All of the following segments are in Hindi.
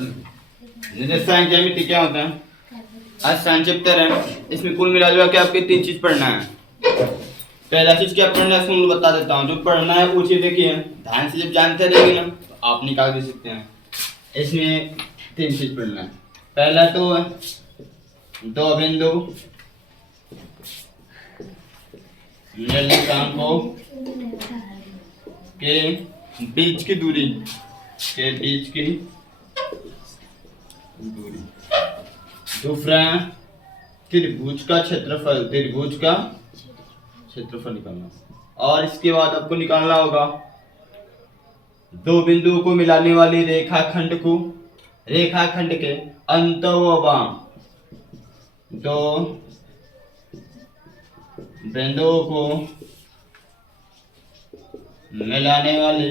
निर्देशांक ज्यामिति क्या होता है? आज संक्षिप्त है, इसमें कुल मिला जुला के आपके 3 चीज पढ़ना है। पहला चीज क्या पढ़ना है सुन बता देता हूँ। जो पढ़ना है वो चीज देखिए ध्यान से जब जानते रहेंगे ना तो आप निकाल भी सकते हैं। इसमें 3 चीज पढ़ना है। पहला तो दो बिंदु निर्देशांकों के बीच की दूरी दूसरा त्रिभुज का क्षेत्रफल निकालना। और इसके बाद आपको निकालना होगा दो बिंदुओं को मिलाने वाली रेखाखंड के अंत व बाम, दो बिंदुओं को मिलाने वाली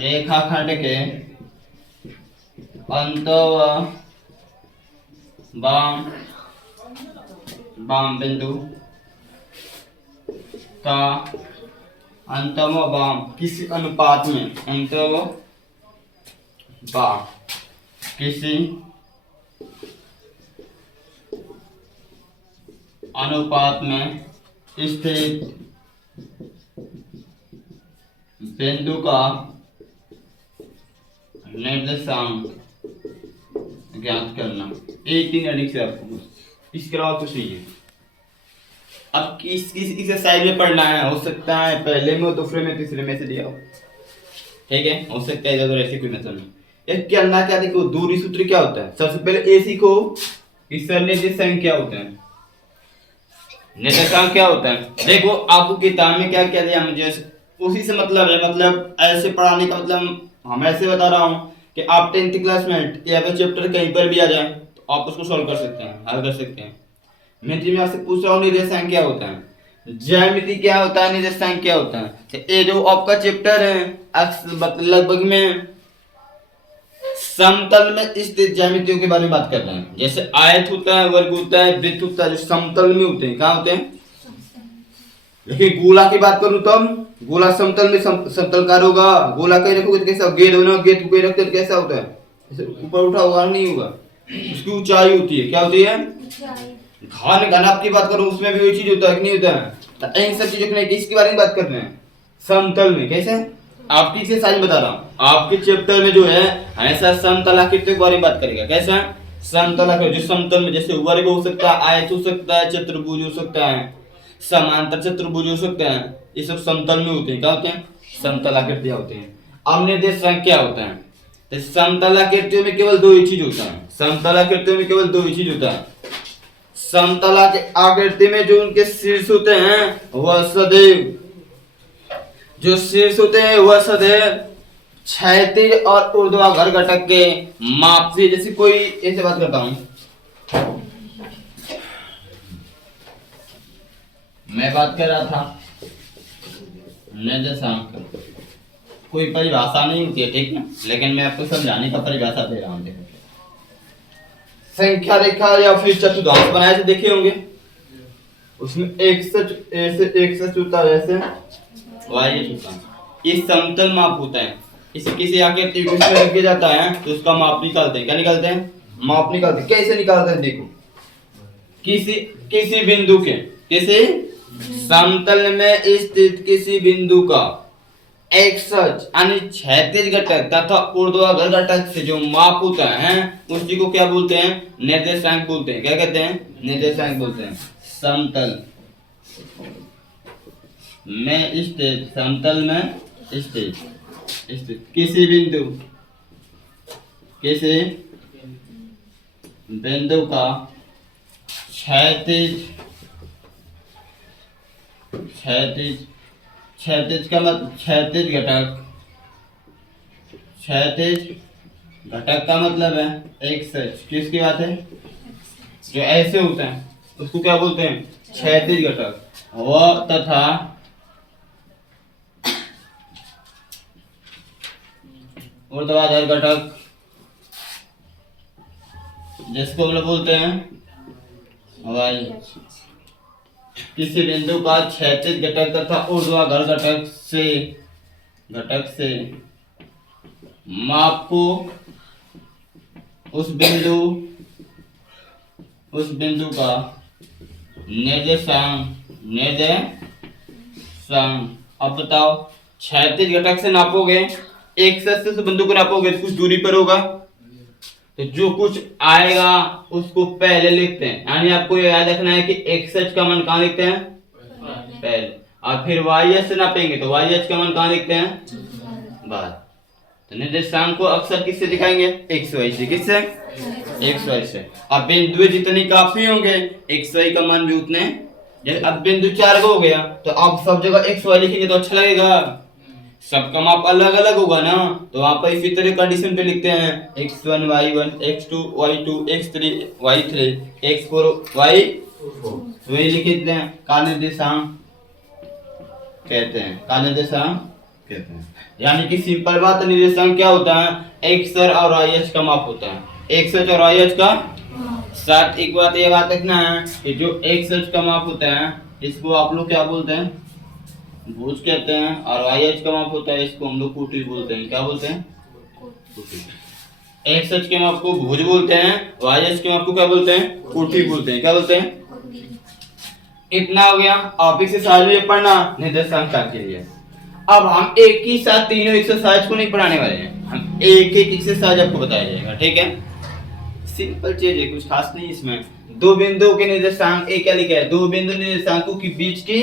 रेखाखंड के अंत व बाम बिंदु का अंत व बाम किसी अनुपात में किसी अनुपात में स्थित बिंदु का निर्देशांक ज्ञात करना। 18 अधिक से आपको इसके अलावा कुछ नहीं है। अब इसे साइड में पढ़ना है, हो सकता है पहले में, दूसरे में, तीसरे में से दिया हो, ठीक है, हो सकता है अगर ऐसे कोई मतलब नहीं। एक करना क्या देखो, दूरी सूत्र क्या होता है। सबसे पहले ए सीखो कि निर्देशांक क्या होता है, निर्देशांक क्या होता है। देखो आपको किताब में क्या क्या दिया मुझे उसी से मतलब है, मतलब ऐसे पढ़ाने का मतलब हम ऐसे बता रहा हूँ कि आप 10th क्लास में या फिर चैप्टर कहीं पर भी आ जाए तो आप उसको सॉल्व कर सकते हैं, हल कर सकते हैं। मैं आपसे पूछ रहा हूँ निर्देशांक क्या होता है, ज्यामिति क्या होता है, निर्देशांक क्या होता है। तो ये जो आपका चैप्टर है लगभग में समतल में स्थित ज्यामितियों के बारे में बात कर रहे हैं। जैसे आयत होता है, वर्ग होता है, वृत्त होता है, जो समतल में होते हैं। कहाँ होते हैं? लेकिन गोला की बात करूं तो गोला समतल में समतलकार होगा। गोला कहीं रखोगे तो कैसा, गेंद बना, गेंद को कहीं रखते तो कैसा होता है, ऊपर उठा होगा नहीं होगा, उसकी ऊंचाई होती है। क्या होती है? घन घनाभ की बात करूं उसमें भी वही चीज होता है कि नहीं होता है। तो इन सब चीजों की किसके बारे में बात कर रहे हैं? समतल में। कैसे? आपकी से साइज बता रहा हूँ, आपके चैप्टर में जो है ऐसा समतलाकृति के बारे में बात करेगा। कैसा? समतलाकृति जो समतल में, जैसे वर्ग हो सकता है, आयत हो सकता है, चतुर्भुज हो सकता है, समांतर चतुर्भुज हो सकता है, ये सब समतल में होते हैं। क्या होते हैं? समतलाकृतियां होते हैं। अब निर्देशांक क्या होता है? तो समतलाकृतियों में केवल दो ही चीज होता है, समतलाकृतियों में केवल दो ही चीज होता है। समतला के आकृति में जो उनके शीर्ष होते हैं वह सदैव, जो शीर्ष होते हैं वह सदैव क्षैतिज और ऊर्ध्वाधर घटक के माप से, जैसे कोई ऐसे बात करता हूं, मैं बात कर रहा था निर्देशांक, कोई परिभाषा नहीं होती है, ठीक ना, लेकिन मैं आपको समझाने का परिभाषा दे रहा हूं। देखो संख्या रेखा या फिर चतुर्थांश बनाए थे देखे होंगे, उसमें एक सच होता है, ऐसे वाई होता है। ये समतल माप होता है। इसे किसी आके त्रिभुज में रख दिया जाता है तो उसका माप निकालते हैं। क्या निकालते हैं? माप निकालते हैं। कैसे निकालते हैं? देखो किसी बिंदु के, किसी समतल में स्थित किसी बिंदु का एक सच यानी क्षैतिज घटक तथा ऊर्ध्वाधर घटक से जो माप होता है उसी को क्या बोलते हैं? निर्देशांक बोलते हैं। क्या कहते हैं? निर्देशांक बोलते हैं। समतल में स्थित, समतल में स्थित किसी बिंदु का क्षैतिज का मतलब क्षैतिज घटक का मतलब है एक सच। किसकी बात है? जो ऐसे होता है उसको क्या बोलते हैं? क्षैतिज घटक। वह तथा ऊर्ध्वाधर घटक जिसको हम लोग बोलते हैं वाई। किसी बिंदु का क्षैतिज घटक तथा ऊर्ध्वाधर घटक से माप को उस बिंदु का निर्देशांक। अब बताओ, क्षैतिज घटक से नापोगे, एक्स एक्सिस से बिंदु को नापोगे तो कुछ दूरी पर होगा, तो जो कुछ आएगा उसको पहले लिखते हैं। यानी आपको ये याद रखना है कि एक्स एच का मान कहाँ लिखते हैं, पहले, और फिर वाई एच से नापेंगे तो वाई एच का मान कहाँ लिखते हैं, बाद। तो निर्देशांक को अक्सर किससे दिखाएंगे, एक्स वाई से। किससे, एक्स वाई से। अब बिंदु जितने काफी होंगे एक्स वाई का मान भी उतने। जैसे अब बिंदु 4 का हो गया तो आप सब जगह एक्स वाई लिखेंगे तो अच्छा लगेगा, सबका माप अलग अलग होगा ना, तो वहां पर इसी तरह कंडीशन पे लिखते हैं x1 y1 x2 y2 x3 y3 x4 y4, वही लिखते हैं का निर्देशांक कहते हैं, का निर्देशांक कहते हैं। यानी कि सिंपल बात, निर्देशांक क्या होता है, एक्स और वाई एच का माप होता है, एक्स एच और वाई एच का। साथ एक बात ये बात रखना है कि जो एक्स एच का माप होता है इसको आप लोग क्या बोलते हैं, भुज कहते हैं, और वाई एच का माप होता है इसको हम लोग कोटि बोलते हैं। क्या बोलते हैं, एक्स एच के माप को भुज बोलते हैं, वाई एच के माप को क्या बोलते हैं, कोटि बोलते हैं। क्या बोलते हैं, इतना हो गया। आप इसे साल में पढ़ना निर्देशांक के लिए। अब हम एक ही साथ तीनों एक्सरसाइज को नहीं पढ़ाने वाले हैं, हम एक एक एक्सरसाइज आपको बताया जाएगा, ठीक है। सिंपल चीज है, कुछ खास नहीं इसमें। दो बिंदुओं के निर्देशांक, एक क्या लिखा है, दो बिंदु निर्देशांकों के बीच की,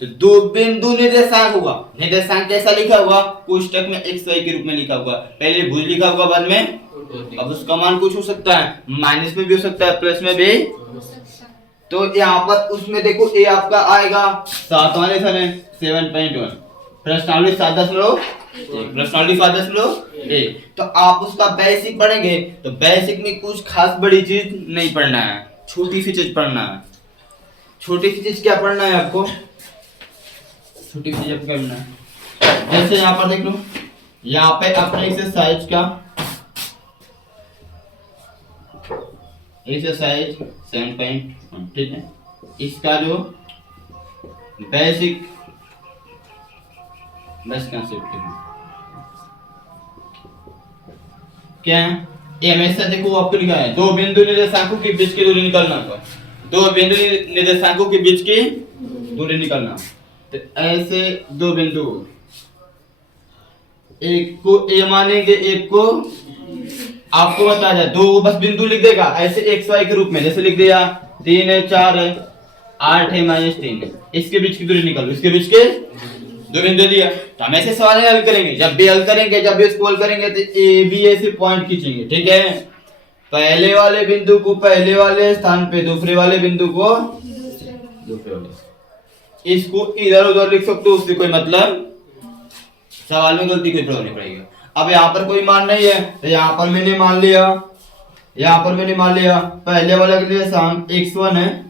तो दो बिंदु निर्देशांक होगा, निर्देशांक कैसा लिखा होगा, कोष्टक में एक्स वाई के रूप में लिखा होगा, पहले भुज लिखा होगा बाद में। अब उसका मान कुछ हो सकता है, माइनस में भी हो सकता है, प्लस में भी। तो यहाँ पर उसमें देखो ए आपका आएगा 7 वाले सन है 7.1, प्रश्नावली 7.1, प्रश्नावली 7.1। तो आप उसका बेसिक पढ़ेंगे तो बेसिक में कुछ खास बड़ी चीज नहीं पढ़ना है, छोटी सी चीज पढ़ना है। छोटी सी चीज क्या पढ़ना है आपको, छोटी सी चीज करना है। जैसे यहाँ पर देख लो, यहाँ पे अपने एक्सरसाइज का एक्सरसाइज 7.1, ठीक है, इसका जो बेसिक कंसेप्ट क्या है, ये हमेशा देखो आपको लिखा है दो बिंदु निर्देशांकों के बीच की दूरी निकालना होगा, दो बिंदु निर्देशांकों के बीच की दूरी निकालना। तो ऐसे दो बिंदु, एक को ए मानेंगे, एक को आपको बता जाए, दो बस बिंदु लिख देगा ऐसे एक्स वाई के रूप में। जैसे लिख दिया 3 है 4 है 8 है -3 है, इसके बीच की दूरी निकालो, इसके बीच के दो बिंदु दिया। तो हम ऐसे सवाल हल करेंगे, जब भी हल करेंगे तो ए बी ऐसे पॉइंट खींचेंगे, ठीक है। पहले वाले बिंदु को पहले वाले स्थान पे, दूसरे वाले बिंदु को दूसरे वाले, इसको इधर उधर लिख सकते हो, उससे कोई मतलब, सवाल में गलती कोई प्रभाव नहीं पड़ेगा। अब यहाँ पर कोई मान नहीं है तो यहाँ पर मैंने मान लिया, पहले वाला निर्देशांक x1 है,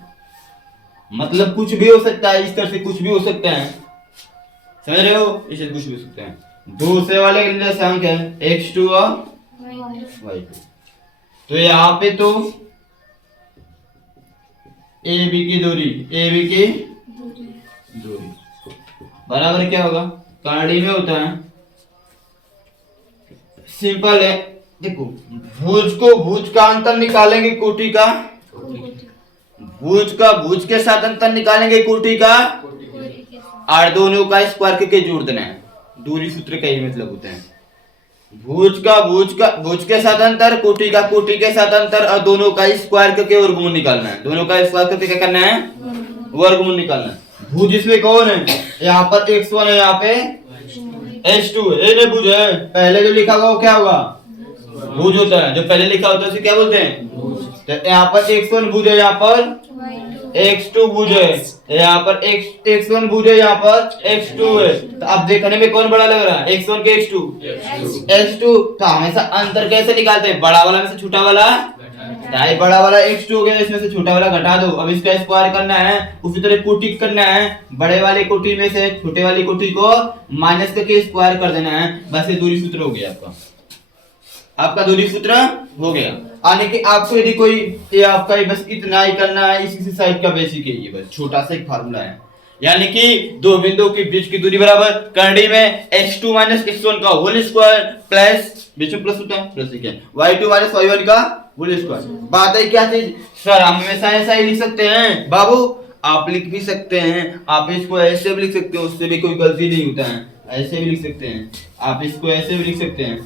मतलब कुछ भी हो सकता है, इस तरह से कुछ भी हो सकता है, समझ रहे हो, इसे कुछ भी हो सकता है। दूसरे वाले निर्देशांक है x2 और y2। तो यहाँ पे तो AB की दूरी बराबर क्या होगा, कड़ी में होता है, सिंपल है। देखो भुज का अंतर निकालेंगे कोटि का, भुज के साथ अंतर निकालेंगे कोटि का, और दोनों का स्क्वायर करके जोड़ देना है। दूरी सूत्र का ही मतलब होता है, भुज के साथ अंतर, कोटि के साथ अंतर, और दोनों का स्क्वायर करके वर्गमूल निकालना है। दोनों का स्क्वायर करके क्या करना है, वर्गमूल निकालना है। भुज इसमें कौन है, यहाँ पर x1 है, यहाँ पे h2 है, ये भुज है। पहले जो लिखा होगा वो क्या होगा, भुज होता है, जो पहले लिखा होता है उसे क्या बोलते हैं, तो यहाँ पर x1 भुज है, यहाँ पर x2 भुज है, यहाँ पर x1 भुज है, यहाँ पर x2 है। तो अब देखने में कौन बड़ा लग रहा है, x1 के x2। तो हमेशा अंतर कैसे निकालते हैं, बड़ा वाला में से छोटा वाला, बड़ा वाला x2 हो गया, इसमें से छोटा वाला घटा दो। अब इसका स्क्वायर करना है, उसी तरह कोटि करना है, बड़े वाले कोटि में से छोटे वाली कोटि को माइनस करके स्क्वायर कर देना है। बस ये दूरी सूत्र हो गया आपका दूरी सूत्र हो गया। आने के आपको यदि कोई ये आपका बस इतना ही करना है, इसी साइड का बेसिक है, ये बस छोटा सा एक फार्मूला है। यानी कि दो बिंदुओं के बीच की दूरी बराबर करनी में x2 माइनस x1 का होल स्क्वायर प्लस बीच में प्लस होता है प्लस क्या y2 माइनस y1 का होल स्क्वायर। बात है क्या चीज सर हम हमेशा ऐसा ही लिख सकते हैं बाबू, आप लिख भी सकते हैं, आप इसको ऐसे भी लिख सकते हो, उससे भी कोई गलती नहीं होता है, ऐसे भी लिख सकते हैं, आप इसको ऐसे भी लिख सकते हैं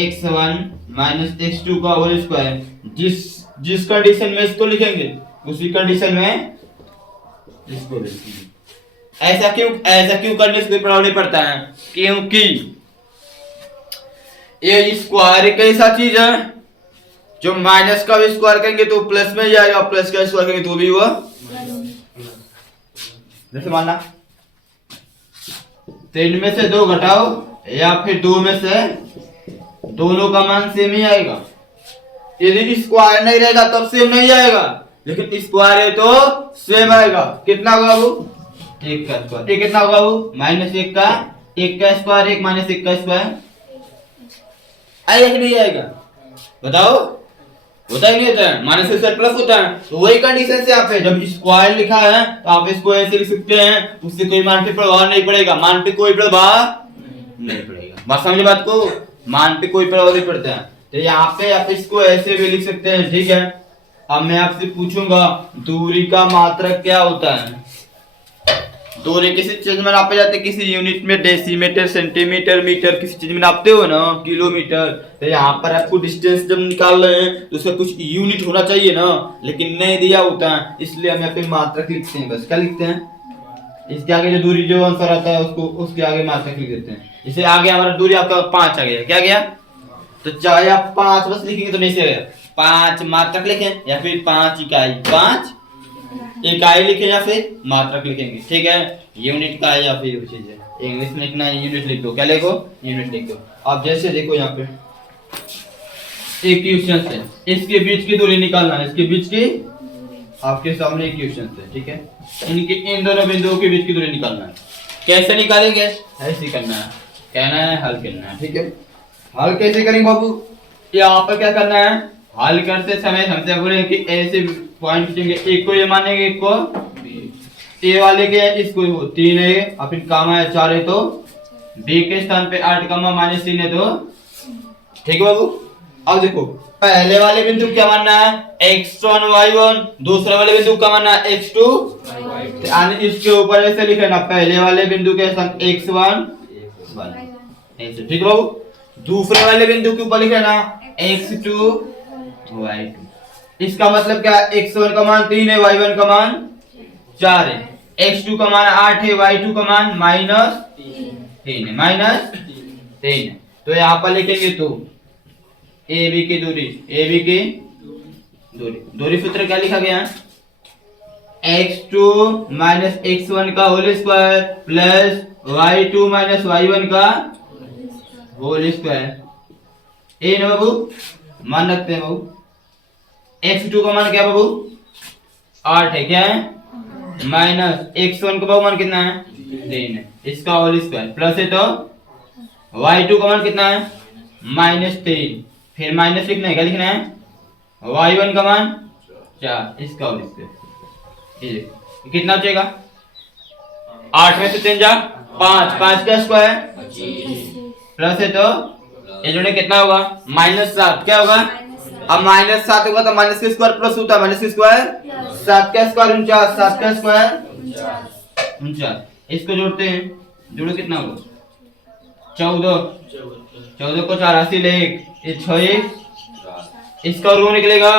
x1 माइनस x2 का होल स्क्वायर, जिस कंडीशन में इसको लिखेंगे उसी कंडीशन में इसको लिखेंगे। ऐसा क्यों करने से कोई प्रभाव नहीं पड़ता है, क्योंकि ये स्क्वायर एक ऐसा चीज है जो माइनस का भी स्क्वायर करेंगे तो प्लस में ही आएगा, प्लस का स्क्वायर करेंगे तो भी वो जैसे मानना 3 में से 2 घटाओ या फिर 2 में से दोनों का मान सेम ही आएगा। यदि स्क्वायर नहीं रहेगा तब सेम नहीं आएगा, लेकिन स्क्वायर है तो सेम आएगा। कितना होगा वो 1 का स्क्वायर, ये कितना होगा वो माइनस 1 का स्क्वायर 1 माइनस 1 का स्क्वायर आएगा कि नहीं आएगा बताओ, होता ही नहीं होता है, माइनस से प्लस होता है। तो वही कंडीशन से आप है जब स्क्वायर लिखा है तो आप इसको ऐसे लिख सकते हैं, उससे कोई मान पे प्रभाव नहीं पड़ेगा, मान पे कोई प्रभाव नहीं पड़ेगा। बात समझे बात को, मान पे कोई प्रभाव नहीं पड़ता है। तो यहाँ पे आप इसको ऐसे भी लिख सकते हैं, ठीक है। अब मैं आपसे पूछूंगा दूरी का मात्रक क्या होता है। दूरी किसी चीज में नापे जाते, किसी यूनिट में डेसीमीटर सेंटीमीटर मीटर किसी चीज में नापते हो ना, किलोमीटर। तो यहाँ पर आपको डिस्टेंस जब निकाल रहे हैं तो उसका कुछ यूनिट होना चाहिए ना, लेकिन नहीं दिया होता है, इसलिए हम यहाँ पे मात्रक लिखते हैं। बस क्या लिखते हैं, इसके आगे जो दूरी जो आंसर आता है उसको उसके आगे मात्रक लिख देते हैं। इसे आगे हमारा दूरी आपका 5 आ गया, क्या गया, तो चाहे आप 5 बस लिखेंगे तो नहीं से 5 मात्रक लिखें या फिर 5 इकाई, 5 इकाई लिखें या फिर मात्रक लिखेंगे, ठीक है। यूनिट का या फिर चीज है, इंग्लिश में लिखना है यूनिट लिख दो, क्या लिखो यूनिट लिख दो। अब जैसे देखो यहाँ पे एक क्वेश्चन है, इसके बीच की दूरी निकालना है, इसके बीच की आपके सामने एक क्वेश्चन है, ठीक है। इनके इन दोनों बिंदुओं के बीच की दूरी निकालना है। कैसे निकालेंगे, ऐसे करना है, कहना है हल करना है, ठीक है। हल कैसे करेंगे बाबू, यहाँ पर क्या करना है, हल करते समय हमसे बोले कि ऐसे पॉइंट खींचेंगे, एक को ये मानेंगे, एक को ए वाले के इसको 3 है और फिर कामा है 4 है, तो बी के स्थान पे 8 कामा माइनस 3 है, तो ठीक है बाबू। अब देखो पहले वाले बिंदु क्या मानना है x1 y1, दूसरे वाले बिंदु का मानना है x2 y2। इसके ऊपर ऐसे लिखना पहले वाले बिंदु के स्थान x1 ऐसे, ठीक है बाबू। दूसरे वाले बिंदु के ऊपर लिखना x2 y2। इसका मतलब क्या है, x1 का मान 3 है, y1 का मान 4 है, x2 का मान 8 है, y2 का मान माइनस 3 है, माइनस 3 है। तो यहाँ पर लिखेंगे तो ए बी की दूरी, ए बी की दूरी, दूरी सूत्र क्या लिखा गया है, x2 माइनस x1 का whole square plus y2 minus y1 का होल स्क्वायर। ए ना बाबू, मान रखते हैं बाबू, x2 का मान क्या बाबू 8 है, क्या है माइनस x1 का बाबू मान कितना है 3 है, इसका होल स्क्वायर प्लस है तो y2 का मान कितना है -3, फिर माइनस लिखना है, क्या लिखना है y1 का मान 4, इसका होल स्क्वायर। कितना बचेगा 8 में से 3 जा 5, 5 का स्क्वायर प्लस है तो ये जोड़े कितना होगा -7, क्या होगा, अब -7 होगा तो माइनस का स्क्वायर प्लस होता है, माइनस का स्क्वायर 7 का स्क्वायर 49, 7 का स्क्वायर 49। इसको जोड़ते हैं, जोड़ो कितना होगा 14 को 4 ले 6, इसका वर्ग निकलेगा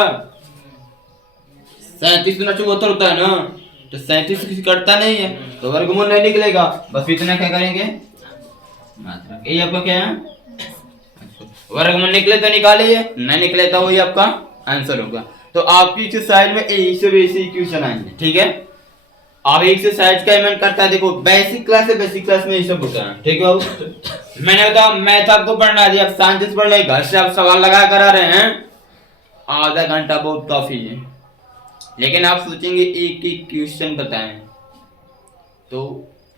37 गुना 74 होता है ना, तो 37 किसी कटता नहीं है तो वर्गमूल नहीं निकलेगा, बस इतना क्या करेंगे मात्रक। ये आपका क्या है वर्गमूल निकले तो निकालिए, नहीं निकले तो वही आपका आंसर होगा। तो आपकी एक्सरसाइज में ऐसे क्वेश्चन आएंगे, ठीक है। अब एक्सरसाइज का इमेंट करता है, देखो बेसिक क्लास है, बेसिक क्लास में ये सब होता है, ठीक है बाबू। मैंने बताया मैथ आपको पढ़ना है, अब शांति से पढ़ रहे, घर से आप सवाल लगा कर आ रहे हैं, आधा घंटा बहुत काफी है, लेकिन आप सोचेंगे एक एक क्वेश्चन बताएं तो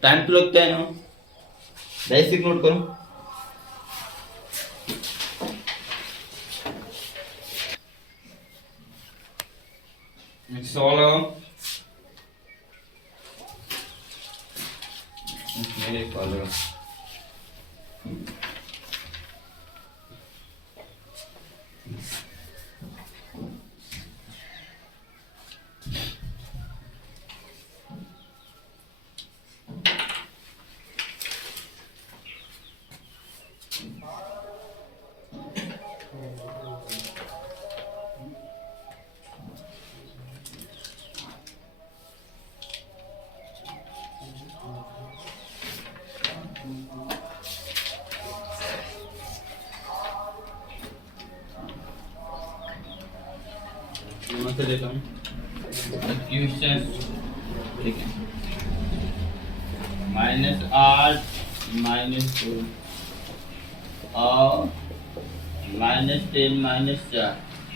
टाइम तो लगता है ना। बेसिक नोट करो, इसमें एक और मैं से लेता हूँ क्वेश्चन, ठीक है। -8 -2 और -10 -4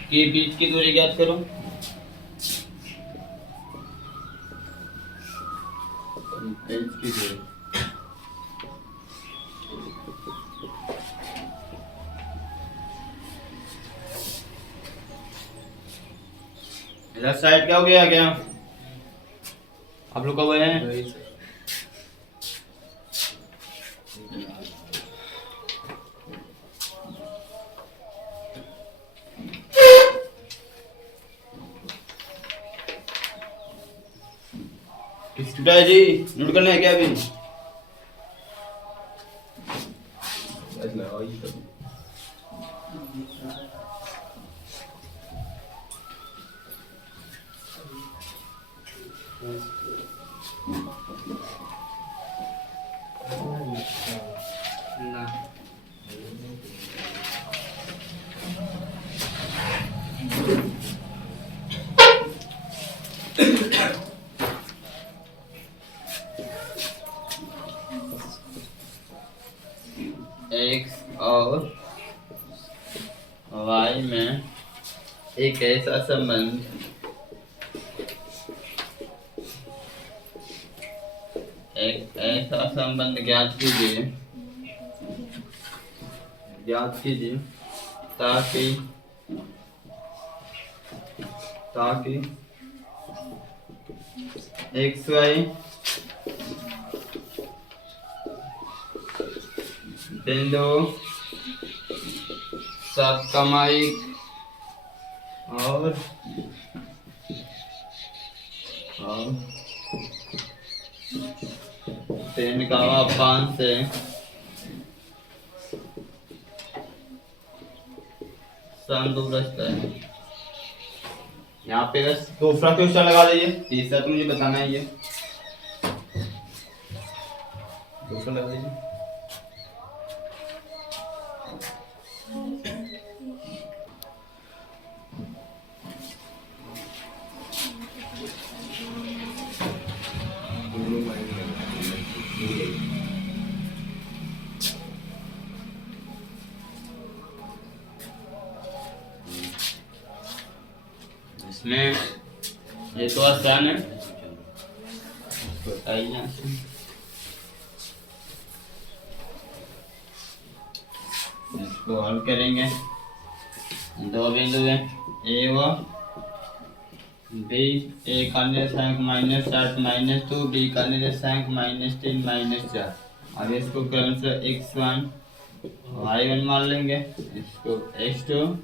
के बीच की दूरी ज्ञात करो। बीच की दूरी लेफ्ट साइड क्या हो गया क्या आप लोग कब आए हैं? किसका है जी, नोट करना है क्या अभी? ना x और y में एक ऐसा संबंध ज्ञात कीजिए ताकि xy बिंदु साप्ताहिक और पेन का पान से संदूरस्थ है। यहाँ पे बस दूसरा क्वेश्चन लगा दीजिए, तीसरा तो मुझे बताना है। ये दूसरा लगा दीजिए। इसमें ये तो आसान है, बताइए। इसको हल करेंगे। दो बिंदु हैं ए व बी, ए का निर्देशांक -8 -2, बी का निर्देशांक -3 -4। अब इसको क्रम से x1 y1 मान लेंगे, इसको x2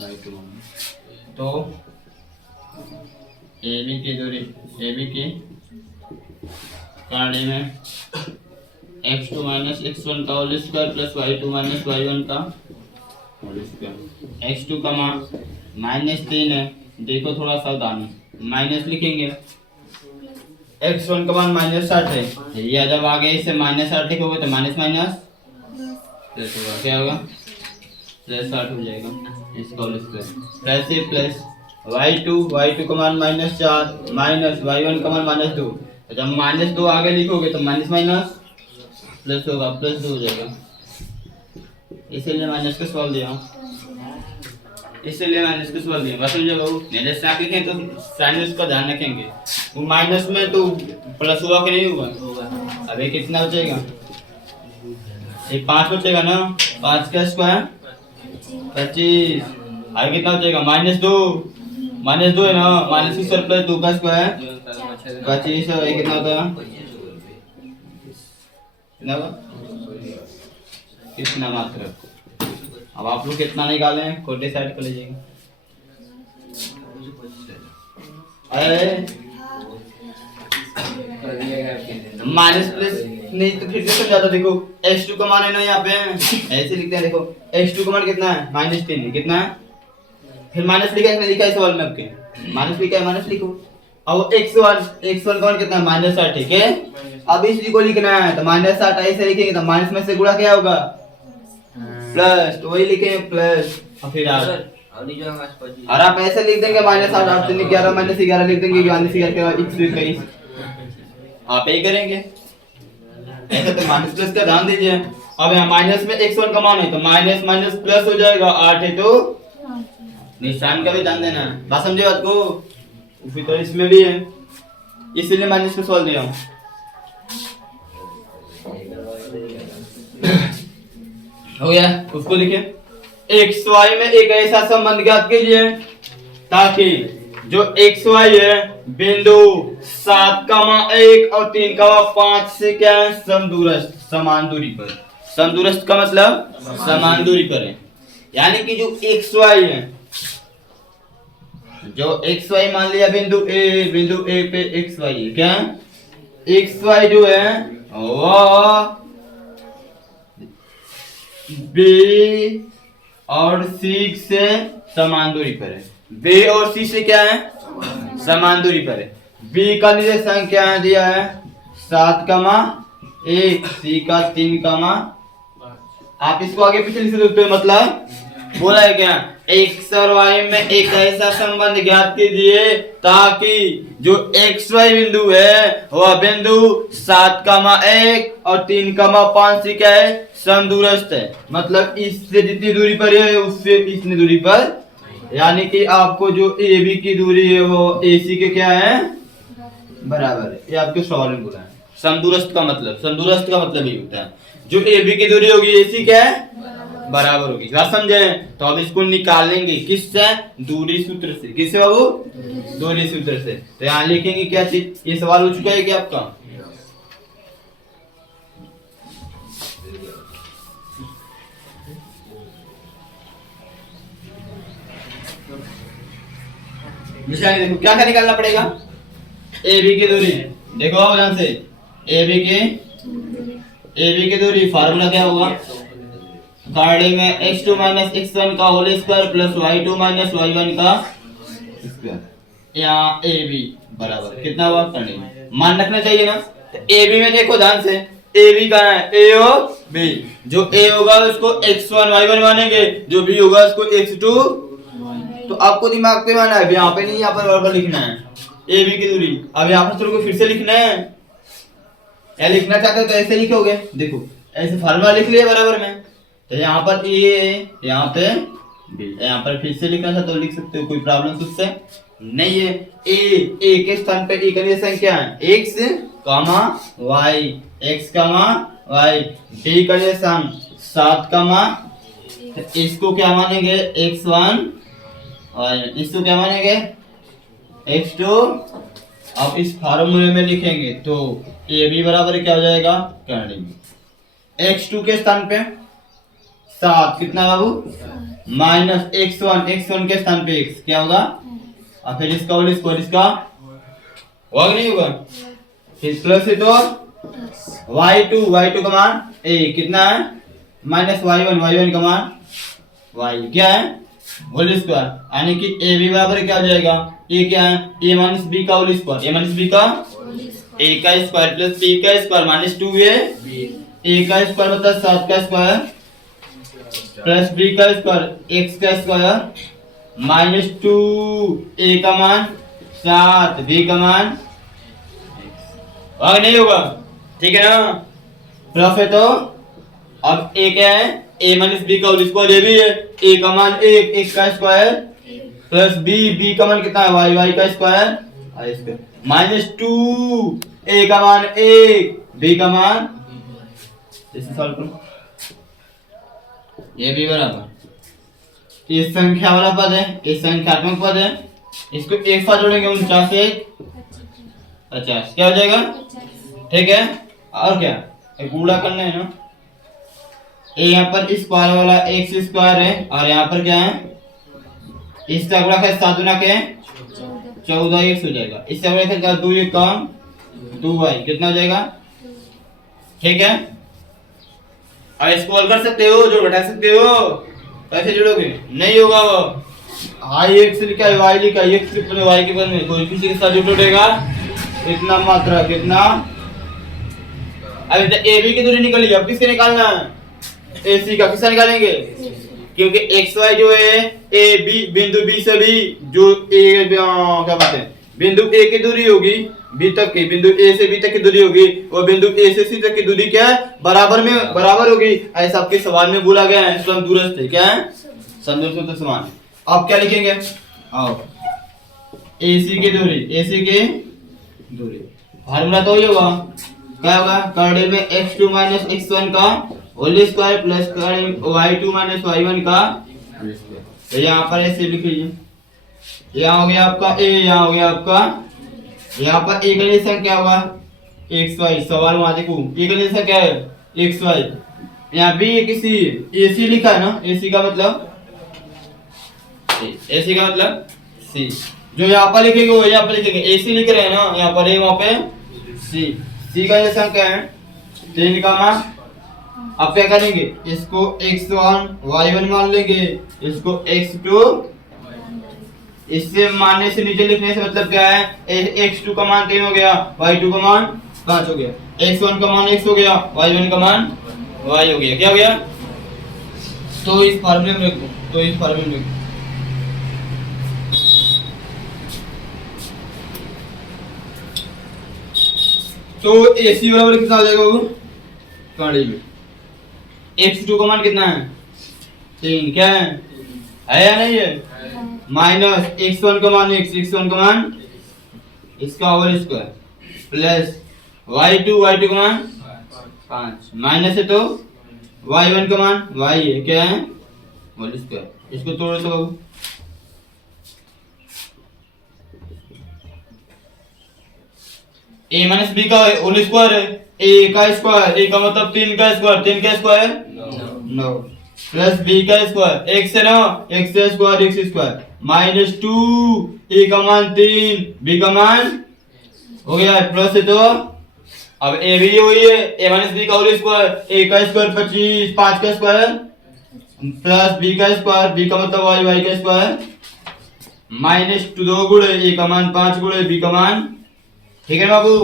y2 मान लेंगे। तो AB की दूरी, AB की कड़ी में x2 - x1 का whole square plus y2 - y1 का होल स्क्वायर। x2 का मान -3 है, देखो थोड़ा सावधानी, माइनस लिखेंगे। x1 का मान -8 है, या जब आगे इसे -8 लिखोगे तो माइनस माइनस प्लस होगा, क्या होगा +8 हो जाएगा इसका होल स्क्वायर प्लस y2 का मान -4 माइनस y1 का मान -2। तो जब -2 आगे लिखोगे तो माइनस माइनस प्लस होगा, +2 हो जाएगा। इसीलिए माइनस का सवाल दिया, बस समझे बाबू। मेरे साथ लिखें तो साइन का ध्यान रखेंगे, वो माइनस में तो प्लस हुआ कि नहीं हुआ। अभी कितना बचेगा, ये 5 बचेगा ना, 5 का स्क्वायर 25। आगे कितना बचेगा -2 है ना, -2 प्लस 2 का स्क्वायर 25। और ये कितना होता है कितना हुआ? कितना मात्र। अब आप लोग कितना निकाले हैं, खुद डिसाइड कर लीजिएगा। माइनस प्लस नहीं तो फिर से समझाता, देखो x2 का मान है ना यहाँ पे, ऐसे लिखते हैं। देखो x2 का मान कितना है, -3 कितना है, फिर माइनस लिखा है, लिखा है सवाल में आपके माइनस लिखा है, माइनस लिखो। अब x1 का मान कितना है, -8, ठीक है। अब इसी को लिखना है तो -8 ऐसे लिखेंगे तो माइनस में से गुणा क्या होगा, प्लस, तो वही लिखेंगे प्लस, और फिर और आप ऐसे लिख देंगे -8 8 3 11 -11 लिख देंगे, -11 आप यही करेंगे ऐसे। तो माइनस प्लस का ध्यान दीजिए। अब यहाँ माइनस में x1 का मान है तो माइनस माइनस प्लस हो जाएगा, 8 है तो निशान का भी ध्यान देना है। बात समझे बात को, उसी तरह इसमें भी है, इसीलिए माइनस में सॉल्व दिया हूँ। हो गया, उसको लिखे xy में एक ऐसा संबंध ज्ञात कीजिए ताकि जो xy है बिंदु 7,1 और 3,5 से क्या है, समदूरस्थ, समान दूरी पर। समदूरस्थ का मतलब समान दूरी पर है, यानी कि जो xy है, जो xy मान लिया बिंदु a पे xy है, क्या xy जो है वो b और c से समान दूरी पर है। b और c से क्या है, समान दूरी पर है। b का निर्देशांक क्या है दिया है, 7,1, c का 3, आप इसको आगे पीछे लिख सकते हो। मतलब बोला है क्या, x और y में एक ऐसा संबंध ज्ञात कीजिए ताकि जो xy बिंदु है वह बिंदु 7,1 और 3,5 से क्या है, समदूरस्थ है। मतलब इससे जितनी दूरी पर है उससे इतनी दूरी पर, यानी कि आपको जो AB की दूरी है वो AC के क्या है, बराबर है। ये आपके सवाल में बोला है। समदूरस्थ का मतलब ये होता है, जो AB की दूरी होगी AC क्या है, बराबर होगी। बात समझे? तो अब इसको निकालेंगे किससे, दूरी सूत्र से। किससे बाबू, दूरी सूत्र से। तो यहाँ लिखेंगे क्या चीज, ये सवाल हो चुका है क्या आपका, देखो क्या क्या निकालना पड़ेगा, AB की दूरी। देखो अब ध्यान से, AB की दूरी फार्मूला क्या होगा, गाड़ी में x2 - x1 का whole square plus y2 - y1 का स्क्वायर। यहाँ AB बराबर कितना हुआ, करने में मान रखना चाहिए ना। तो AB में देखो ध्यान से, AB का है A और B, जो A होगा उसको x1 y1 मानेंगे, जो B होगा उसको x2। तो आपको दिमाग पे माना है, यहाँ पे नहीं, यहाँ पर बराबर लिखना है AB की दूरी। अब यहाँ पर को फिर से लिखना है, या लिखना चाहते हो तो ऐसे लिखोगे, देखो ऐसे फार्मूला लिख लिया बराबर में। तो यहाँ पर A, यहाँ पे B, यहाँ पर फिर से लिखना था तो लिख सकते हो, कोई प्रॉब्लम उससे नहीं है। A के स्थान पे A का निर्देशांक क्या है, x, y, x, y। D का निर्देशांक 7, इसको क्या मानेंगे, x1, और इसको क्या मानेंगे, x2। अब इस फार्मूले में लिखेंगे तो AB बराबर क्या हो जाएगा, कर देंगे x2 के स्थान पे 7, कितना बाबू, माइनस x1 के स्थान पे x क्या होगा, और फिर इसका होल स्क्वायर, इसका होगा नहीं होगा, फिर प्लस है तो y2 का मान a कितना है, माइनस y1 का मान y क्या है, होल स्क्वायर। यानी कि AB बराबर क्या हो जाएगा, a क्या है, a माइनस b का whole square, a minus b का a का स्क्वायर प्लस b का स्क्वायर माइनस 2a, a का स्क्वायर मतलब 7 का स्क्वायर प्लस b का स्क्वायर x का स्क्वायर माइनस 2, a का मान 7, b का मान नहीं होगा, ठीक है ना। प्लस है तो अब a क्या है, a माइनस b का होल स्क्वायर, ये भी है, a का मान 1, x का स्क्वायर प्लस b का मान कितना है, y का स्क्वायर माइनस 2, a का मान 1, b का मान, इसे सॉल्व करो, ये भी बराबर, ये संख्या वाला पद है, ये संख्यात्मक पद है, इसको एक साथ जोड़ेंगे 49 से 50 क्या हो जाएगा, ठीक है। और क्या, ये गुणा करना है ना, ये यहाँ पर स्क्वायर वाला एक्स स्क्वायर है और यहाँ पर क्या है, इसका गुणा है 7 गुना के 14 एक्स हो जाएगा। इससे गुणा करेगा 2 एक कम 2y कितना हो जाएगा, ठीक है। अब इसको हल कर सकते हो, जोड़ घटा सकते हो, कैसे जोड़ोगे, नहीं होगा वो, हाई एक्स लिखा है वाई लिखा है, एक्स के वाई के बदले में कोई किसी के साथ जोड़ेगा इतना मात्रा कितना। अब ए बी की दूरी निकली, अब किसके निकालना है, ए सी का। किसका निकालेंगे, क्योंकि एक्स वाई जो है ए बी बिंदु बी से भी जो ए क्या बोलते हैं बिंदु ए की दूरी होगी बी तक की, बिंदु ए से बी तक की दूरी होगी, वो बिंदु ए से सी तक की दूरी क्या है, बराबर होगी, ऐसा आपके सवाल में बोला गया है। समदूरस्थ है, क्या है, समदूरस्थ तो समान। आप क्या लिखेंगे, आओ AC की दूरी, AC की दूरी फार्मूला तो ये होगा, क्या होगा, कर्नेल में x2 माइनस x1 का whole square plus y2 minus y1 का, तो यहाँ पर ऐसे लिख लीजिए, यहाँ हो गया आपका a, यहाँ हो गया आपका, यहाँ पर एक रिलेशन क्या होगा xy, सवाल वहां देखो एक रिलेशन क्या है xy, यहाँ भी किसी AC लिखा है ना, AC का मतलब C, जो यहाँ पर लिखेंगे वो यहाँ पर लिखेंगे, AC लिख रहे हैं ना, यहाँ पर है वहाँ पे C का रिलेशन क्या है 3 का मान। अब क्या करेंगे, इसको x1 y1 मान लेंगे, इसको x2, इससे मानने से नीचे लिखने से मतलब क्या है, x2 का मान 3 हो गया, y2 का मान 5 हो गया, x1 का मान x हो गया, y1 का मान y हो गया, क्या हो गया, तो इस फार्मूले में रखो, तो इस फार्मूले में तो AC बराबर कितना आ जाएगा, वो काढ़ी में x2 का मान कितना है 3, क्या है या नहीं है, माइनस x1 का मान x1 का मान इसका होल स्क्वायर प्लस y2 का मान 5 माइनस है तो y1 का मान y है, क्या है होल स्क्वायर। इसको तोड़ो तो बाबू, a माइनस b का होल स्क्वायर है, a का स्क्वायर, a का मतलब 3 का स्क्वायर, 3 का स्क्वायर 9 प्लस b का स्क्वायर, x है ना, x का square x square minus 2, a का मान 3 b का मान हो गया प्लस है तो अब a भी वही है, a माइनस b का होल स्क्वायर, a का स्क्वायर 25, 5 का स्क्वायर प्लस b का स्क्वायर, b का मतलब y का स्क्वायर माइनस 2 गुणे a का मान 5 गुणे b का मान, ठीक है बाबू।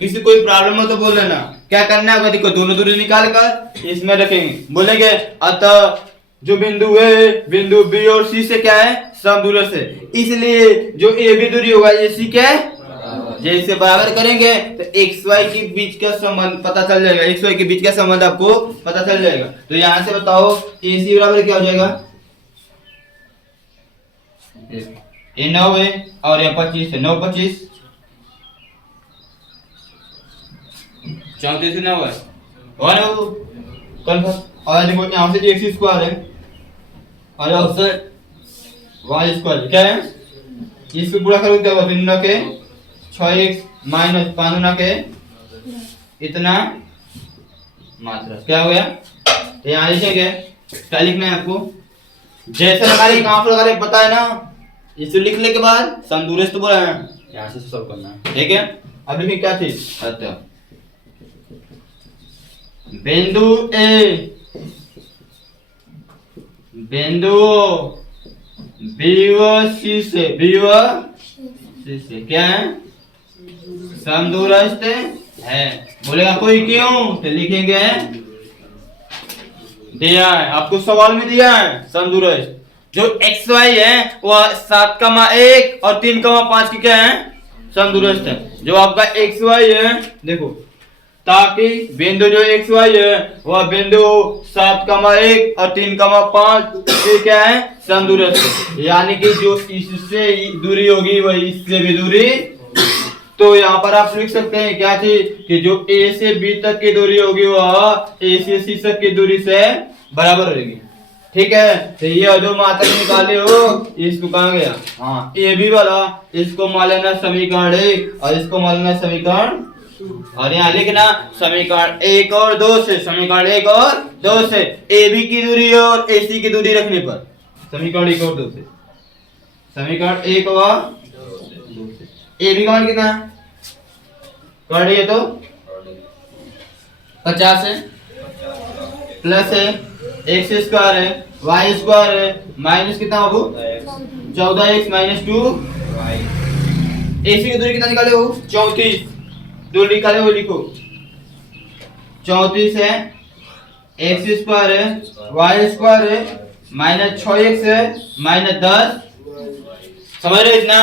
किसी कोई प्रॉब्लम हो तो बोल लेना, क्या करना होगा, देखो दोनों दूरी निकाल कर इसमें रखेंगे, बोलेंगे अतः जो बिंदु है बिंदु B और C से क्या है समदूरस्थ है, इसलिए जो AB दूरी होगा AC क्या है, जैसे बराबर करेंगे तो XY के बीच का संबंध पता चल जाएगा, XY के बीच का संबंध आपको पता चल जाएगा। तो यहाँ से बताओ AC बराबर क्या हो जाएगा, ये 9 है और यहाँ 25 है, 9 25 34 ना हुआ है ना वो कंफर्म। और देखो यहाँ से x स्क्वायर है और यहाँ से y स्क्वायर क्या है, इसको पूरा करो क्या होगा, 3 के 6x माइनस 5 के इतना मात्रा, क्या हो गया, तो यहाँ लिखेंगे, क्या लिखना है आपको, जैसे हमारे कहाँ पर लगा रहे पता है ना, इसे लिखने के बाद समदूरस्थ बोला है, यहाँ से सॉल्व करना है, ठीक है। अब देखिए क्या चीज, अच्छा बिंदु A बिंदु B व C से क्या है समदूरस्थ है, बोलेगा कोई क्यों, तो लिखेंगे दिया है आपको, सवाल में दिया है समदूरस्थ, जो XY है वह 7,1 और 3,5 की क्या है समदूरस्थ है, जो आपका XY है देखो, ताकि बिंदु जो XY है वह बिंदु 7,1 और 3,5 ये क्या है समदूरस्थ, यानी कि जो इससे दूरी होगी वह इससे भी दूरी, तो यहाँ पर आप लिख सकते हैं क्या चीज, कि जो A से B तक की दूरी होगी वह A से C तक की दूरी से बराबर होगी, ठीक है। तो ये जो मात्रा निकाले हो इसको कहाँ गया, हाँ AB वाला, इसको मान लेना समीकरण 1 और इसको मान लेना समीकरण और यहाँ लिखना समीकरण 1 और 2 से, समीकरण 1 और 2 से ए बी की दूरी और ए सी की दूरी रखने पर, समीकरण 1 और 2 से, समीकरण 1 और 2 से ए बी का मान कितना है, कर रही है तो 50 है, प्लस है एक्स स्क्वायर है, वाई स्क्वायर है, माइनस कितना बाबू 14x माइनस 2, एसी की दूरी कितना निकाले हो 34, दूरी निकाले हो लिखो 34 है, एक्स स्क्वायर है, वाई स्क्वायर है, माइनस 6x है, माइनस 10, समझ रहे इतना,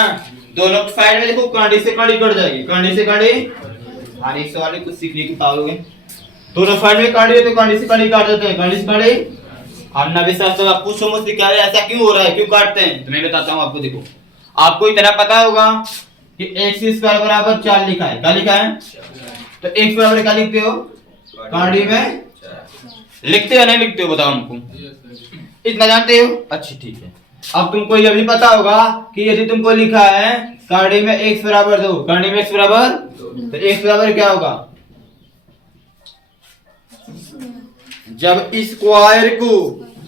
दोनों साइड में देखो कांडी से कांडी कट जाएगी, कांडी से कांडी, और एक सवाल में कुछ सीखने की पाओगे, दोनों साइड में कांडी है तो कांडी से कांडी काट देते हैं, कांडी से कांडी, हम नबी शास्त्र आप पूछो मुझसे क्या है ऐसा क्यों हो रहा है, क्यों काटते हैं, तो मैं बताता हूँ आपको। देखो आपको इतना पता होगा कि एक्स स्क्वायर बराबर 4 लिखा है, क्या लिखा है, तो एक्स बराबर क्या लिखते हो, कांडी में लिखते हो नहीं लिखते हो, बताओ हमको, इतना जानते हो, अच्छा ठीक है। अब तुमको यह भी पता होगा कि यदि तुमको लिखा है कांडी में x बराबर 2, कांडी में x बराबर, तो x बराबर क्या होगा, जब स्क्वायर को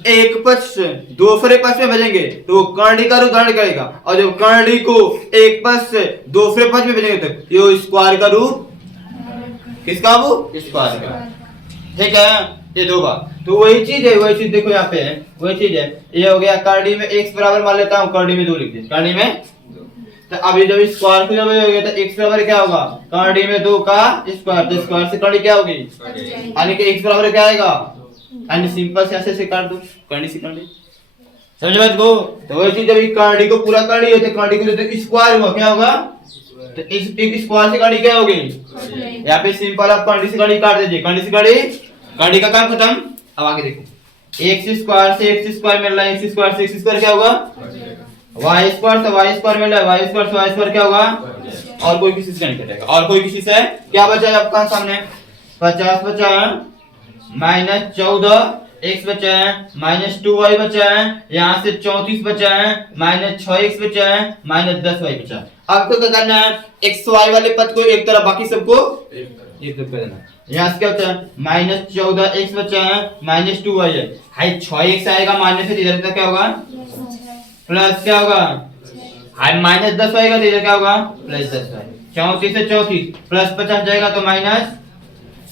एक पक्ष से दूसरे पक्ष में भेजेंगे तो वो कर्णी का रूप धारण करेगा, और जब कर्णी को एक पक्ष से दूसरे पक्ष में भेजेंगे तो ये स्क्वायर का रूप, किसका वो स्क्वायर का, ठीक है, ये दो बात, तो वही चीज है, वही चीज देखो यहाँ पे है, वही चीज है, ये हो गया कर्णी में x बराबर मान लेता हूँ, कर्णी में 2 लिख दिया, कर्णी में, तो अभी जब स्क्वायर को जब हो गया तो x बराबर क्या होगा, कर्णी में 2 का स्क्वायर, तो स्क्वायर से कर्णी क्या होगी, यानी कि x बराबर क्या आएगा, यानी सिंपल से ऐसे काट दो, कर्णी से कर्णी, समझ बात को, तो वही चीज जब कर्णी को पूरा कर्णी होते, कर्णी को तो स्क्वायर हुआ क्या होगा, तो इस एक स्क्वायर से कर्णी क्या होगी, यहाँ पे सिंपल आप कर्णी से कर्णी काट दीजिए, कर्णी से कर्णी, कर्णी का काम खत्म। अब आगे देखो एक्स स्क्वायर से एक्स स्क्वायर मिल रहा है, एक्स स्क्वायर से एक्स स्क्वायर क्या होगा, वाई स्क्वायर से वाई स्क्वायर मिल रहा है, वाई स्क्वायर से वाई स्क्वायर क्या होगा, और कोई किसी से नहीं कटेगा, और कोई किसी से क्या बचा है आपका सामने, 50 बचा है, माइनस 14 x बचा है, माइनस 2y बचा है, यहाँ से 34 बचा है, माइनस 6x बचा है, माइनस 10y बचा है। आपको क्या करना है, एक्स वाई वाले पद को एक तरफ, बाकी सबको एक तरफ कर देना। यहाँ से क्या बचा है, माइनस 14x बचा है, माइनस 2y है, हाई 6x आएगा, माइनस से इधर तक क्या होगा, प्लस क्या होगा, हाई माइनस 10 आएगा तो इधर क्या होगा, प्लस 10y, 34 से 34 प्लस 50 जाएगा तो माइनस,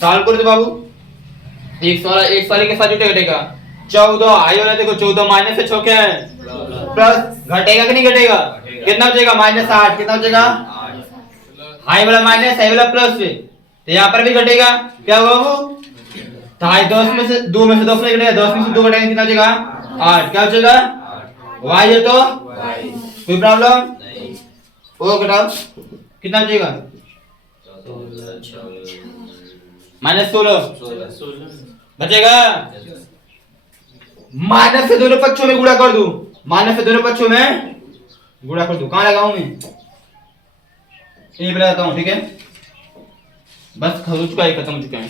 सॉल्व कर दो बाबू, एक वाले के साथ घटेगा 14, आई वाला देखो 14 माइनस से 6 क्या है, प्लस, घटेगा कि नहीं घटेगा, कितना बचेगा, माइनस 8, कितना बचेगा, आई वाला माइनस, आई वाला प्लस से, तो यहाँ पर भी घटेगा, क्या होगा वो, ढाई 10 में से 2 में से 10 नहीं घटेगा, 10 में से 2 घटेगा कितना बचेगा, 8, क्या बचेगा, वाई है तो कोई प्रॉब्लम नहीं, वो घटाओ कितना बचेगा, माइनस 16 बचेगा, माइनस से दोनों पक्षों में गुणा कर दूं, माइनस से दोनों पक्षों में गुणा कर दूं, कहां लगाऊं मैं, ये बताता हूं, ठीक है, बस हो चुका है, खत्म हो चुका है।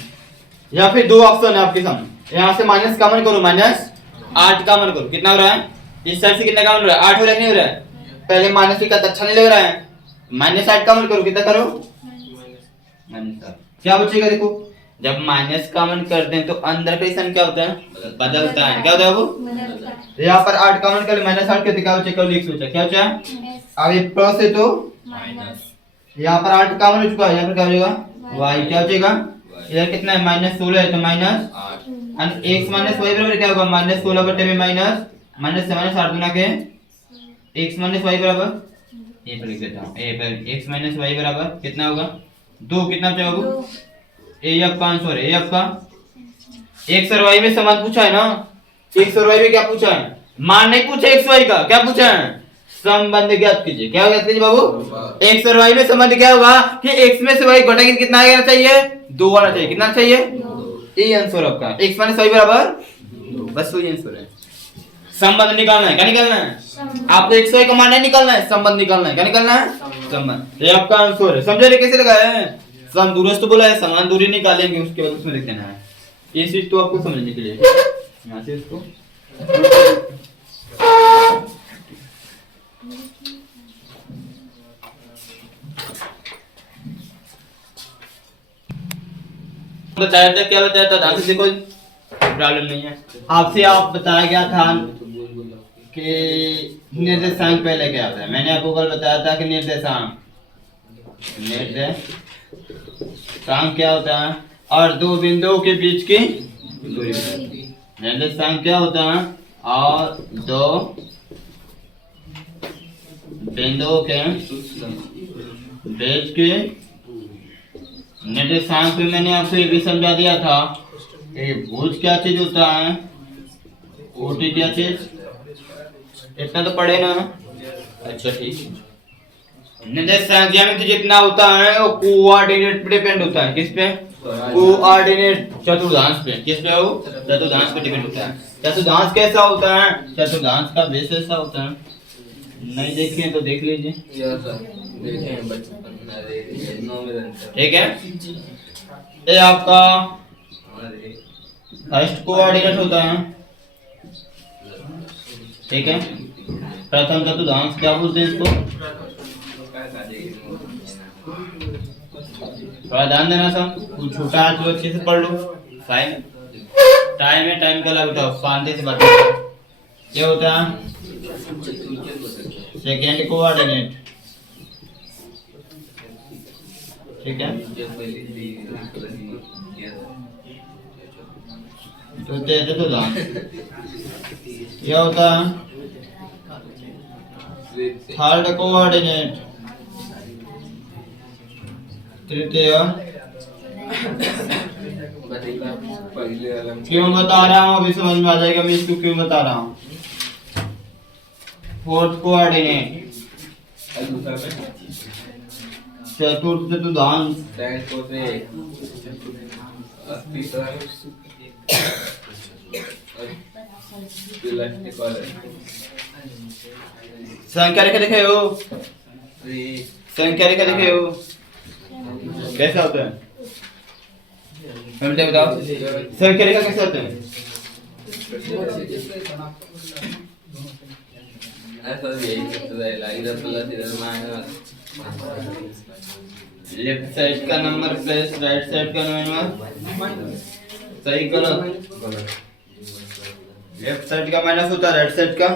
या फिर दो ऑप्शन है आपके सामने, यहां से माइनस कॉमन करो, माइनस 8 कॉमन करो, कितना हो रहा है, इस साइड से कितना कॉमन हो रहा है, 8 हो रहा है, नहीं हो रहा है, पहले माइनस का अच्छा नहीं लग रहा है, माइनस 8 कॉमन करो, कितना करो, माइनस 8, क्या बचेगा, देखो जब माइनस कॉमन करते हैं तो अंदर का निशान क्या होता है, बदलता है, क्या होता है वो, तो यहाँ पर 8 कॉमन कर, माइनस 8 करते क्या बचेगा, x बचा, क्या बचा, अब ये प्लस है तो माइनस, यहाँ पर 8 कॉमन हो चुका है, यहाँ पर क्या हो जाएगा, y क्या बचेगा, इधर कितना है, माइनस 16 है तो माइनस 8, x माइनस y बराबर क्या होगा, माइनस 16 बटे में माइनस, माइनस से माइनस 8 गुना के x माइनस y बराबर, ये पर लिख देता हूँ, ये पर x माइनस y बराबर कितना होगा, 2, कितना बचेगा वो, ए आपका आंसर है, ए आपका, एक्स और वाई में संबंध पूछा है ना, एक्स और वाई में क्या पूछा है, मान नहीं पूछा एक्स वाई का, क्या पूछा है, संबंध ज्ञात कीजिए, क्या ज्ञात कीजिए बाबू, एक्स और वाई में संबंध क्या होगा कि एक्स में से वाई घटा के कितना आना चाहिए, 2 आना चाहिए, कितना चाहिए, ये आंसर आपका, एक्स माइनस वाई बराबर 2, बस वही आंसर है। संबंध निकालना है, क्या निकालना है, आपको एक्स वाई का मान नहीं निकालना है, संबंध निकालना है, क्या निकालना है, संबंध, ये आपका आंसर है, समझे कैसे लगाया है, सम दूरस्थ बोला है, समान दूरी निकालेंगे, उसके बाद उसमें लिख देना है, ये चीज तो आपको समझने के लिए, यहाँ से इसको बताया था, क्या बताया था, ध्यान से देखो, प्रॉब्लम नहीं है आपसे। आप बताया गया था कि निर्देशांक पहले क्या होता है, मैंने आपको कल बताया था कि निर्देशांक क्या होता है और दो बिंदुओं के बीच की दूरी। निर्देशांक क्या होता है और दो बिंदुओं के बीच की निर्देशांक में मैंने आपको ये भी समझा दिया था कि भुज क्या चीज होता है, कोटि क्या चीज, इतना तो पढ़े ना। अच्छा ठीक है। निर्देशांक ज्यामिति जितना होता है वो कोऑर्डिनेट पे डिपेंड होता है, किस पे, कोऑर्डिनेट चतुर्थांश पे, किस पे, वो चतुर्थांश पे डिपेंड होता है। चतुर्थांश कैसा होता है, चतुर्थांश का बेस ऐसा होता है, नहीं देखे तो देख लीजिए, ठीक है। ये आपका फर्स्ट कोऑर्डिनेट होता है, ठीक है। प्रथम चतुर्थांश क्या बोलते हैं इसको, थोड़ा ध्यान देना सब, कुछ छोटा है तो अच्छे से पढ़ लो। फाइन टाइम है, टाइम का लाभ उठाओ, शांति से बात करो। ये होता है सेकेंड कोऑर्डिनेट, ठीक है। तो चतुर्थांश ये होता है थर्ड कोऑर्डिनेट, तृतीय। क्यों बता रहा हूँ अभी समझ में आ जाएगा मैं इसको क्यों बता रहा हूँ। फोर्थ कोऑर्डिनेट चतुर्थ चतुर्थांश, संख्या रेखा देखे हो, संख्या रेखा देखे हो कैसा होता है, बताओ संख्या रेखा कैसे होता है। लेफ्ट साइड का नंबर प्लस राइट साइड का नंबर, सही गलत, लेफ्ट साइड का माइनस होता है राइट साइड का।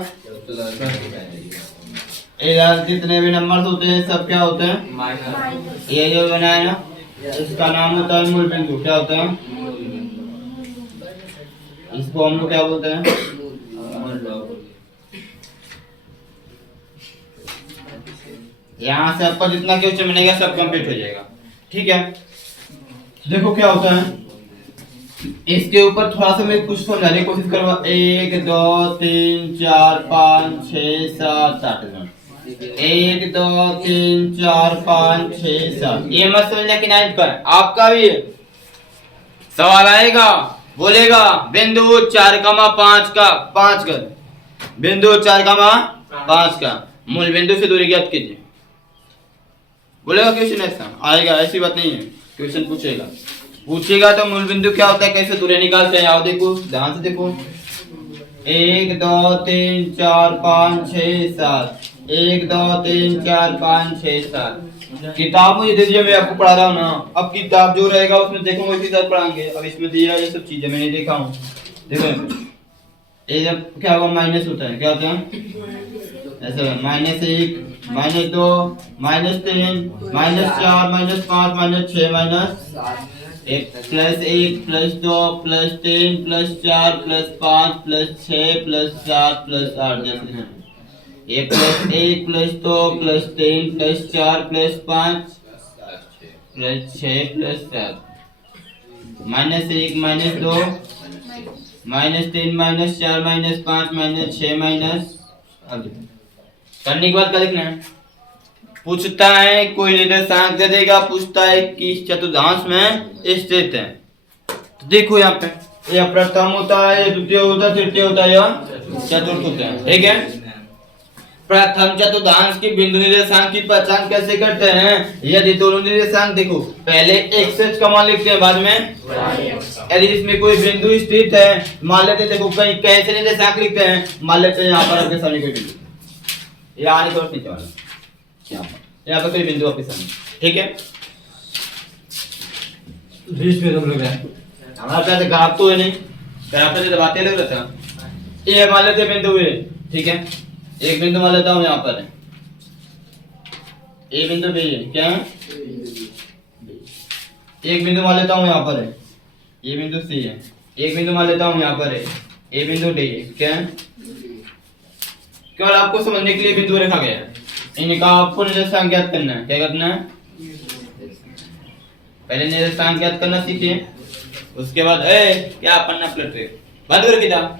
इधर जितने भी नंबर्स होते हैं सब क्या होते हैं माइनस। ये जो बनाया ना इसका नाम होता है मूल बिंदु, क्या होता है, इसको हम लोग क्या बोलते हैं, यहाँ से आपका जितना क्वेश्चन बनेगा सब कंप्लीट हो जाएगा, ठीक है। देखो क्या होता है, इसके ऊपर थोड़ा सा मैं कुछ समझाने की कोशिश करूंगा। 1 2 3 4 5 6 7 8 1 2 3 4 5 6 7, ये मत समझना कि 9 का है, आपका भी सवाल आएगा, बोलेगा बिंदु 4,5 का 5 का, बिंदु 4,5 का मूल बिंदु से दूरी ज्ञात कीजिए, बोलेगा क्वेश्चन ऐसा आएगा, ऐसी बात नहीं है, क्वेश्चन पूछेगा तो मूल बिंदु क्या होता है, कैसे दूरी निकालते हैं, आओ देखो ध्यान से देखो। 1 2 3 4 5 6 7, 1 2 3 4 5 6 7। किताब मुझे दे दिया, मैं आपको पढ़ा रहा हूँ ना, अब किताब जो रहेगा उसमें देखो उसी तरह पढ़ाएंगे। अब इसमें दिया ये सब चीजें मैंने देखा हूँ, देखो ये जब क्या होगा माइनस होता है, क्या होता है ऐसा, -1 -2 -3 -4 -5 -6 1 +1 +2 +3 +4 +5 +6 +7 +8 जैसे हैं। 1 +1 +2 +3 +4 +5 +6 +7 -1 -2 -3 -4 -5 -6 अब करने के बाद क्या लिखना है, पूछता है कोई निर्देशांक दे देगा, पूछता है कि इस चतुर्थांश में स्थित है, तो देखो यहाँ पे यह प्रथम होता है, द्वितीय होता है, तृतीय होता है, चतुर्थ होता है, ठीक है। प्रथम चतुर्थांश की बिंदु निर्देशांक की पहचान कैसे करते हैं, यदि दोनों निर्देशांक देखो पहले x h का मान लिखते हैं, बाद में यदि इसमें कोई बिंदु स्थित है, मान लेते हैं, देखो कहीं कैसे निर्देशांक लिखते हैं, मान लेते हैं यहाँ पर आपके सामने कोई बिंदु, यहाँ नहीं तो नीचे वाला, यहाँ पर कोई बिंदु आपके सामने, ठीक है। बीच में तुम लोग हैं। हमारे पास ग्राफ तो है नहीं, ग्राफ पे दबाते लग रहा था। ये मान लेते बिंदु है, ठीक है, एक बिंदु मान लेता हूँ यहाँ पर है, ए बिंदु बी है, क्या है, एक बिंदु मान लेता हूँ यहाँ पर है, ये बिंदु सी है, एक बिंदु मान लेता हूँ यहाँ पर है, ए बिंदु डी है, क्या है, केवल आपको समझने के लिए बिंदु रखा गया है, इनका आपको निर्देशांक ज्ञात करना है। क्या करना है, पहले निर्देशांक ज्ञात करना सीखिए, उसके बाद क्या पन्ना पलट रहे बंद कर किताब।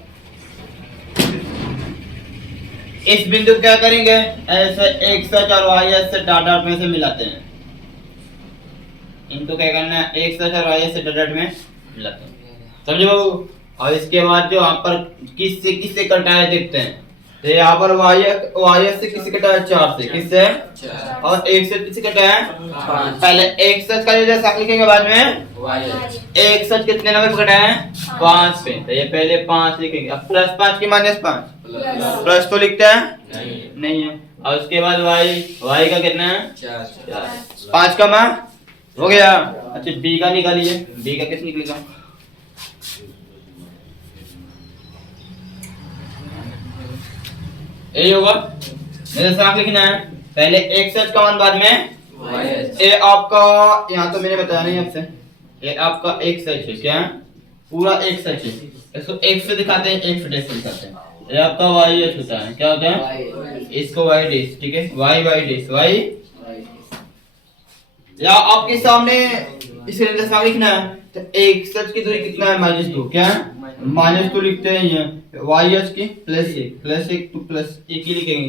इस बिंदु क्या करेंगे, ऐसे x सच और y से डॉट डॉट में से मिलाते हैं, इनको क्या करना है, x सच और y से डॉट डॉट में मिलाते हैं, समझे बाबू। और इसके बाद जो यहाँ पर किससे किससे कटाया देखते हैं, तो यहाँ पर y से किससे कटाया, 4 से, किससे, और x से किससे कटाया, पहले x सच का निर्देशांक लिखेंगे, बाद में x सच कितने नंबर पे कटाया है, 5 पे, तो ये पहले 5 लिखेंगे, अब +5 की -5 प्लस तो लिखते हैं नहीं है, और उसके बाद y का कितना है, 4, 5 का मान हो गया। अच्छा b का निकालिए, b का किस निकलेगा, यही होगा, निर्देशांक लिखना है, पहले x सच का मान, बाद में ये आपका, यहाँ तो मैंने बताया नहीं आपसे, ये आपका x सच है, क्या पूरा x सच है, इसको x से दिखाते हैं, x डैश से दिखाते हैं, ये आपका y एच होता है, क्या होता है, इसको y डैश, ठीक है, y डैश y, या आपके सामने इसे निर्देशांक लिखना है, तो x सच की दूरी कितना है, -2, क्या -2 लिखते हैं, ये y एच की +1 तो +1 ही लिखेंगे,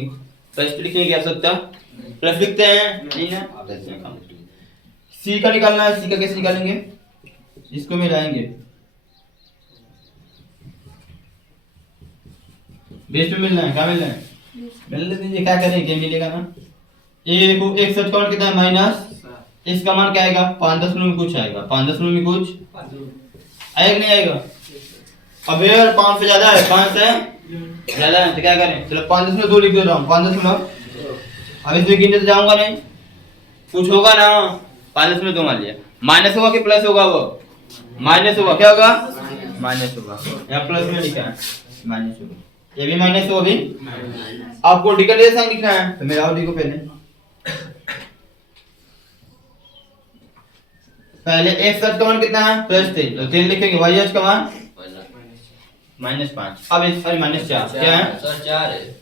प्लस लिखने की आवश्यकता, प्लस लिखते हैं नहीं ना। c का निकालना है, c का कैसे निकालेंगे, इसको मिलाएंगे, बीच में मिलना है, क्या मिलना है, मिलने दीजिए, क्या करेंगे, मिलेगा ना, ये देखो एक सच का मान कितना है, माइनस, इसका मान क्या आएगा, 5 दशमलव में कुछ आएगा, 5 दशमलव में कुछ आएगा, नहीं आएगा, अब यार 5 से ज्यादा है, 5 से ज्यादा है, तो क्या करें, चलो 5.2 लिख दे रहा हूँ, 5. अब इसमें गिनने तो जाऊंगा नहीं, कुछ होगा ना, 5.2 मान लिया, माइनस होगा कि प्लस होगा, वो माइनस होगा, क्या होगा, माइनस होगा, यहाँ प्लस में लिखा है माइनस होगा, ये भी माइनस होगा, भी आपको डी का निर्देशांक लिखना है, तो मेरा डी को पहले x सच का मान कितना है, +3, तो 3 लिखेंगे, y एच का मान -5, अब इस पर -4, क्या है, 4 है।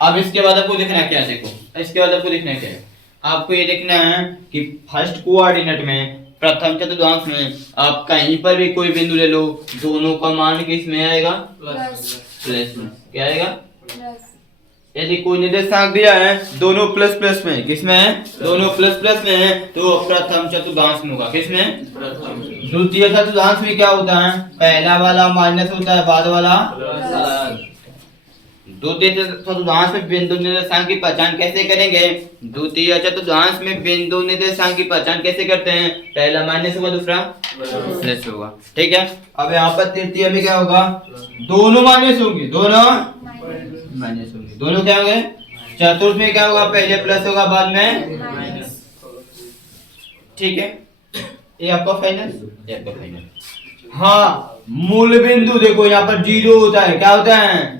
अब इसके बाद आपको देखना है क्या, देखो इसके बाद आपको देखना है क्या है, आपको ये देखना है कि फर्स्ट कोऑर्डिनेट में, प्रथम चतुर्थांश में आप कहीं पर भी कोई बिंदु ले लो, दोनों का मान किस में आएगा, प्लस में, क्या आएगा, यदि कोई निर्देशांक दिया है दोनों प्लस प्लस में, किसमें है, दोनों प्लस प्लस में है, तो प्रथम चतुर्थांश में होगा, किसमें, द्वितीय चतुर्थांश में क्या होता है, पहला वाला माइनस होता है, बाद वाला प्लस। द्वितीय चतुर्थांश में बिंदु निर्देशांक की पहचान कैसे करेंगे, द्वितीय चतुर्थांश में बिंदु निर्देशांक की पहचान कैसे करते हैं, पहला माइनस होगा, दूसरा प्लस होगा, ठीक है। अब यहाँ पर तृतीय में क्या होगा, दोनों माइनस होंगे, दोनों माइनस होंगे, दोनों क्या होंगे, चतुर्थ में क्या होगा, पहले प्लस होगा, बाद में माइनस, ठीक है, ये आपका फाइनल, ये आपका फाइनल। हाँ मूल बिंदु देखो यहाँ पर 0 होता है, क्या होता है,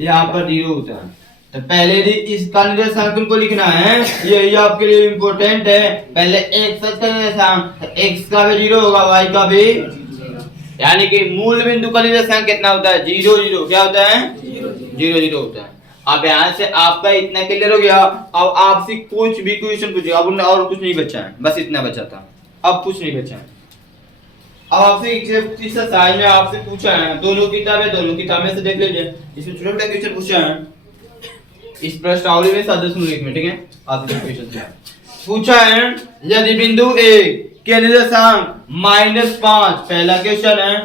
यहाँ पर 0 होता है, तो पहले इसका निर्देशांक को लिखना है, यही आपके लिए इम्पोर्टेंट है, पहले x सच का निर्देशांक, x का भी 0 होगा, y का भी, यानी कि मूल बिंदु का निर्देशांक कितना होता है, 0 0, क्या होता है, 0 0 होता है। अब यहाँ से आपका इतना क्लियर हो गया, अब आपसे कुछ भी क्वेश्चन पूछे, अब और कुछ नहीं बचा है, बस इतना बचा था, अब कुछ नहीं बचा है। अब आपसे तीसरा साइज में आपसे पूछा है, दोनों किताबें से देख लीजिए, इसमें छोटा छोटा क्वेश्चन पूछा है, इस प्रश्नावली में 7.1 में, ठीक है, आपसे क्वेश्चन पूछा है, यदि बिंदु ए के निर्देशांक -5, पहला क्वेश्चन है,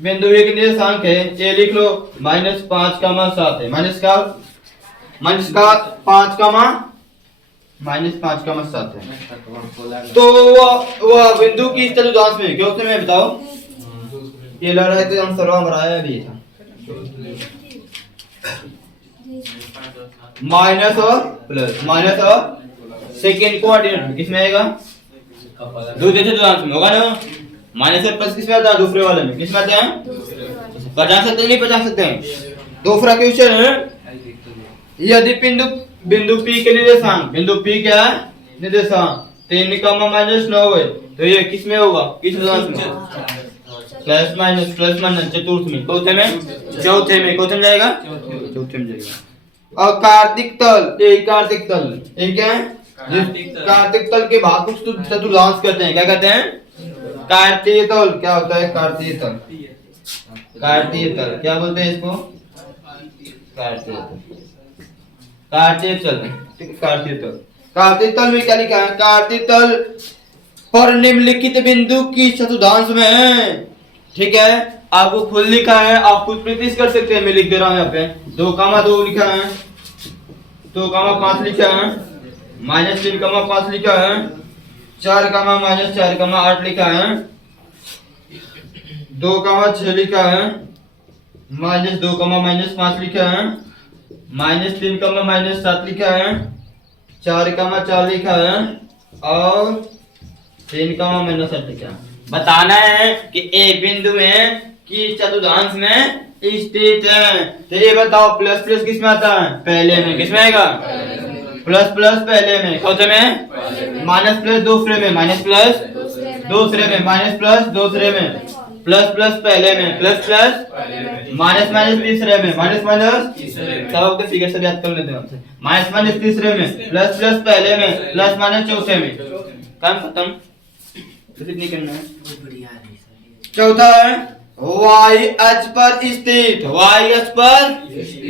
बिंदु ए के निर्देशांक है, ये लिख लो, -5 का मान 7 है, -5 का मान -7 है, तो वह बिंदु की चतुर्थांश में क्या होता है, बताओ, ये लग रहा है कि हम सर्वा बनाया भी था, माइनस और प्लस, माइनस और सेकेंड कोऑर्डिनेट किसमें आएगा, दूसरे चतुर्थांश में होगा ना। माइनस और प्लस किस में आता है? दूसरे वाले में। किस में आता है? 50 सकते नहीं 50 सकते हैं। दूसरा क्वेश्चन है, यदि बिंदु P के निर्देशांक, बिंदु P क्या है? निर्देशांक 3, -9 है, तो ये किस में होगा? किस चतुर्थांश में? प्लस माइनस चतुर्थ में, चौथे में, चौथे में जाएगा, चौथे में जाएगा। और कार्तिक तल, ये कार्तिक तल, ये क्या है? कार्तिक तल के भाग को चतुर्थांश कहते हैं। क्या कहते हैं? कार्तीय तल। क्या होता है? कार्तीय तल। कार्तीय तल क्या बोलते हैं इसको? कार्तीय तल। कार्तीय तल, ठीक है, कार्तीय तल। कार्तीय तल में क्या लिखा है? कार्तीय तल पर निम्नलिखित बिंदु की चतुर्थांश में है। ठीक है, आपको खुद लिखा है, आप खुद प्रैक्टिस कर सकते हैं। मैं लिख दे रहा हूं यहाँ पे 2,2 लिखा है, 2,5 लिखा है, -3,5 लिखा है, 4,-4,8 लिखा है, 2,6 लिखा है, -2,-5 लिखा है, -3,-7 लिखा है, 4,4 लिखा है और 3,-8 लिखा है। बताना है कि ए बिंदु में कि चतुर्थांश में स्थित है। तो ये बताओ प्लस प्लस किस में आता है? पहले में। किस में आएगा? प्लस प्लस पहले में। चौथे में? माइनस प्लस दूसरे में, माइनस प्लस दूसरे में, माइनस प्लस दूसरे में, प्लस प्लस पहले में, प्लस प्लस माइनस माइनस तीसरे में, माइनस माइनस सब आपके फिगर से याद कर लेते हैं आपसे। माइनस माइनस तीसरे में, प्लस प्लस पहले में, प्लस माइनस चौथे में। काम खत्म, कुछ नहीं करना है। चौथा है y अक्ष पर स्थित, y अक्ष पर,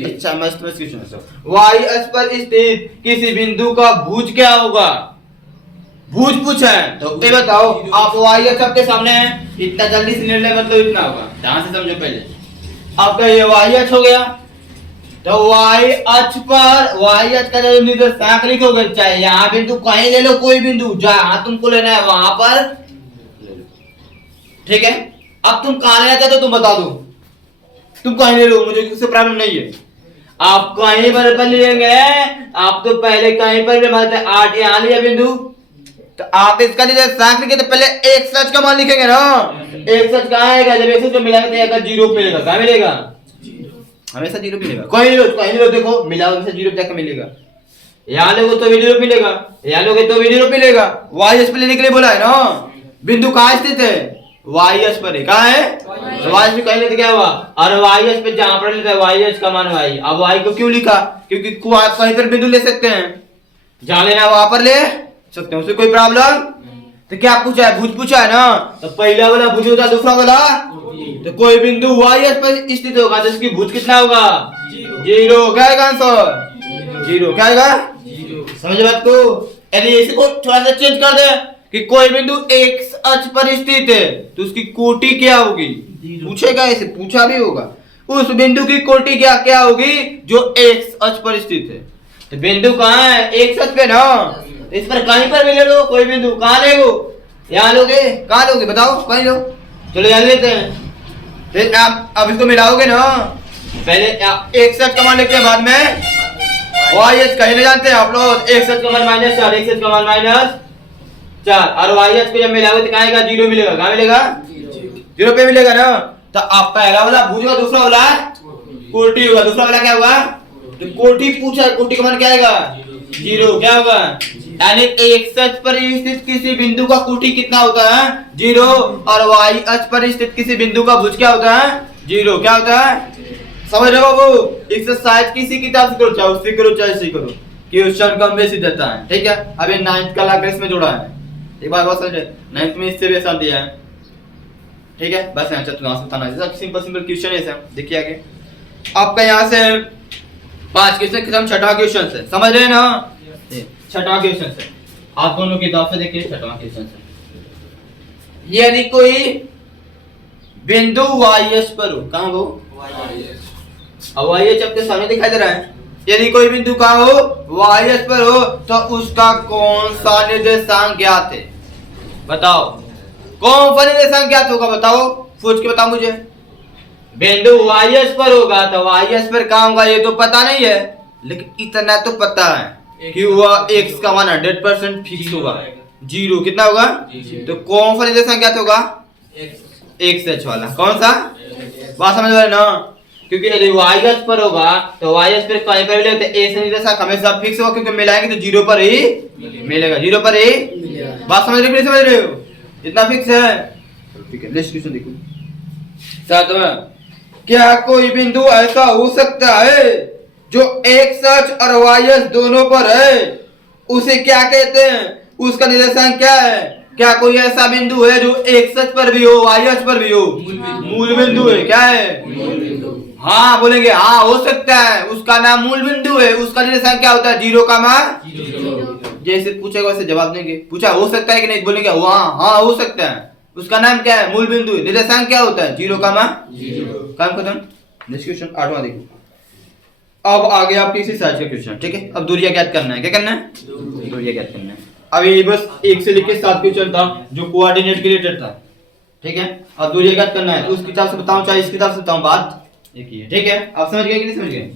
अच्छा मस्त मस्त क्वेश्चन है। y अक्ष पर स्थित किसी बिंदु का भुज क्या होगा? भुज पूछा है, तो ये बताओ आप y अक्ष आपके सामने है, इतना जल्दी से निर्णय मतलब इतना होगा। ध्यान से समझो पहले। आपका ये y अक्ष हो गया, तो y अक्ष पर y अक्ष का जो निर्देशांक लिखोगे, चाहे यहाँ बिंदु कहीं ले लो, कोई बिंदु जहां तुमको लेना है वहां पर, ठीक है। अब तुम कहां लेना चाहते हो तुम बता दो, तुम कहीं ले लो, मुझे उससे प्रॉब्लम नहीं है। आप कहीं पर लेंगे, आप तो पहले कहीं पर भी मानते 8 यहाँ लिया बिंदु, तो आप इसका निर्देशांक लिखे तो पहले एक सच का मान लिखेंगे ना। एक सच कहाँ आएगा? जब एक सच को मिलाएंगे तो 0 मिलेगा। कहाँ मिलेगा? हमेशा 0 मिलेगा। कहीं लो देखो, मिलाओ हमेशा 0 जाकर मिलेगा। यहाँ लोगे तो भी 0 मिलेगा, यहाँ लोगे तो भी 0 मिलेगा। वाई एस पे लेने के लिए बोला है ना। बिंदु कहाँ स्थित है? वाई एस पर है। कहाँ है? वाई एस पे कहीं लेते क्या हुआ? और वाई एस पे जहां पर लेता है वाई एस का मान वाई। अब वाई को क्यों लिखा? क्योंकि कहीं पर बिंदु ले सकते हैं, जहां लेना वहां पर ले सकते हैं, उससे कोई प्रॉब्लम। तो क्या पूछा है? भुज पूछा है ना, तो पहला वाला भुज होता, दूसरा वाला तो कोई बिंदु वाई एस पर स्थित होगा तो इसकी भुज कितना होगा? 0। क्या आएगा आंसर? 0। क्या आएगा? समझ बात को। यदि इसको थोड़ा सा चेंज कर दे कि कोई बिंदु x अक्ष पर स्थित है तो उसकी कोटि क्या होगी? पूछेगा, ऐसे पूछा भी होगा। उस बिंदु की कोटि क्या होगी जो x अक्ष पर स्थित है। तो बिंदु कहाँ है? x अक्ष पे ना। इस पर कहीं पर भी ले लो कोई बिंदु। कहाँ ले लो? यहाँ लोगे? कहाँ लोगे बताओ? कहीं लो। चलो यहाँ लेते हैं। फिर आप अब इसको मिलाओगे ना, पहले x अक्ष का मान लेते हैं, बाद में y अक्ष कहीं नहीं जानते हैं आप लोग। x अक्ष का मान -4, x अक्ष का मान -4 और y अक्ष को जब मिलाओगे तो कहाँ आएगा? 0 मिलेगा। कहाँ मिलेगा? 0 पे मिलेगा ना। तो आप पहला वाला भुज होगा, दूसरा वाला कोटि होगा, दूसरा वाला क्या होगा? तो कोटि पूछा, कोटि का मान क्या आएगा? 0। क्या होगा? यानी x अक्ष पर स्थित किसी बिंदु का कोटि कितना होता है? 0। और y अक्ष पर स्थित किसी बिंदु का भुज क्या होता है? 0। क्या होता है? समझ रहे हो बाबू? एक्सरसाइज किसी किताब से करो, चाहे उससे करो चाहे इसी करो, क्वेश्चन कम बेसी देता है। ठीक है, अभी 9th का लाकर इसमें जोड़ा है। एक बार बात समझे, 9th में इससे भी आसान दिया है। ठीक है, बस यहाँ चतुर्थांश बताना है। सिंपल क्वेश्चन है सर। देखिए आगे आपका यहाँ से 5 क्वेश्चन खत्म, छठा क्वेश्चन से समझ रहे हैं ना। छठा क्वेश्चन से आप दोनों किताब से देखिए। छठा क्वेश्चन से यदि कोई बिंदु वाई एस पर हो, कहाँ हो? अब वाई एस आपके सामने दिखाई दे रहा है। यदि कोई बिंदु कहाँ हो? वाई एस पर हो, तो उसका कौन सा निर्देशांक ज्ञात है? बताओ कौन सा निर्देशांक ज्ञात होगा? बताओ, सोच के बताओ मुझे। बिंदु वाई एस पर होगा तो वाई एस पर कहाँ होगा ये तो पता नहीं है, लेकिन इतना तो पता है कि वह x का मान 100% फिक्स होगा, जीरो कितना होगा? तो कौन सा निर्देशांक ज्ञात होगा? एक्स एच वाला। कौन सा? बात समझ रहे ना? क्योंकि यदि वाई एच पर होगा तो वाई एच पर कहीं पर भी लेते ए से निर्देशांक हमेशा फिक्स होगा, क्योंकि मिलाएंगे तो जीरो पर ही मिलेगा, जीरो पर ही। बात समझ रहे हो कि नहीं समझ रहे हो? इतना फिक्स है। ठीक है, नेक्स्ट क्वेश्चन देखो। सातवां, क्या कोई बिंदु ऐसा हो सकता है जो एक्स अक्ष और वाई अक्ष दोनों पर है? उसे क्या कहते हैं? उसका निर्देशांक क्या है? क्या कोई ऐसा बिंदु है जो एक्स अक्ष पर भी हो, वाई अक्ष पर भी हो? मूल बिंदु है। क्या है? हाँ बोलेंगे, हाँ हो सकता है, उसका नाम मूल बिंदु है। उसका निर्देशांक क्या होता है? जीरो का मान जीरो। जैसे पूछेगा वैसे जवाब देंगे। पूछा हो सकता है कि नहीं, बोलेंगे हाँ हाँ हो सकता है। उसका नाम क्या है? मूल बिंदु है। निर्देशांक क्या होता है? जीरो का मान जीरो। काम खत्म। नेक्स्ट क्वेश्चन 8वां देखो। अब आ गया आपके इसी साइज का क्वेश्चन। ठीक है, अब दूरियां ज्ञात करना है। क्या करना है? दूरियां ज्ञात करना है। अभी बस 1 से लेके 7 क्वेश्चन था जो कोऑर्डिनेट के रिलेटेड था। ठीक है, अब दूरियां ज्ञात करना है। उस किताब से बताऊं चाहे इस किताब से बताऊं, बात एक ही है। ठीक है, आप समझ गए कि नहीं समझ गए?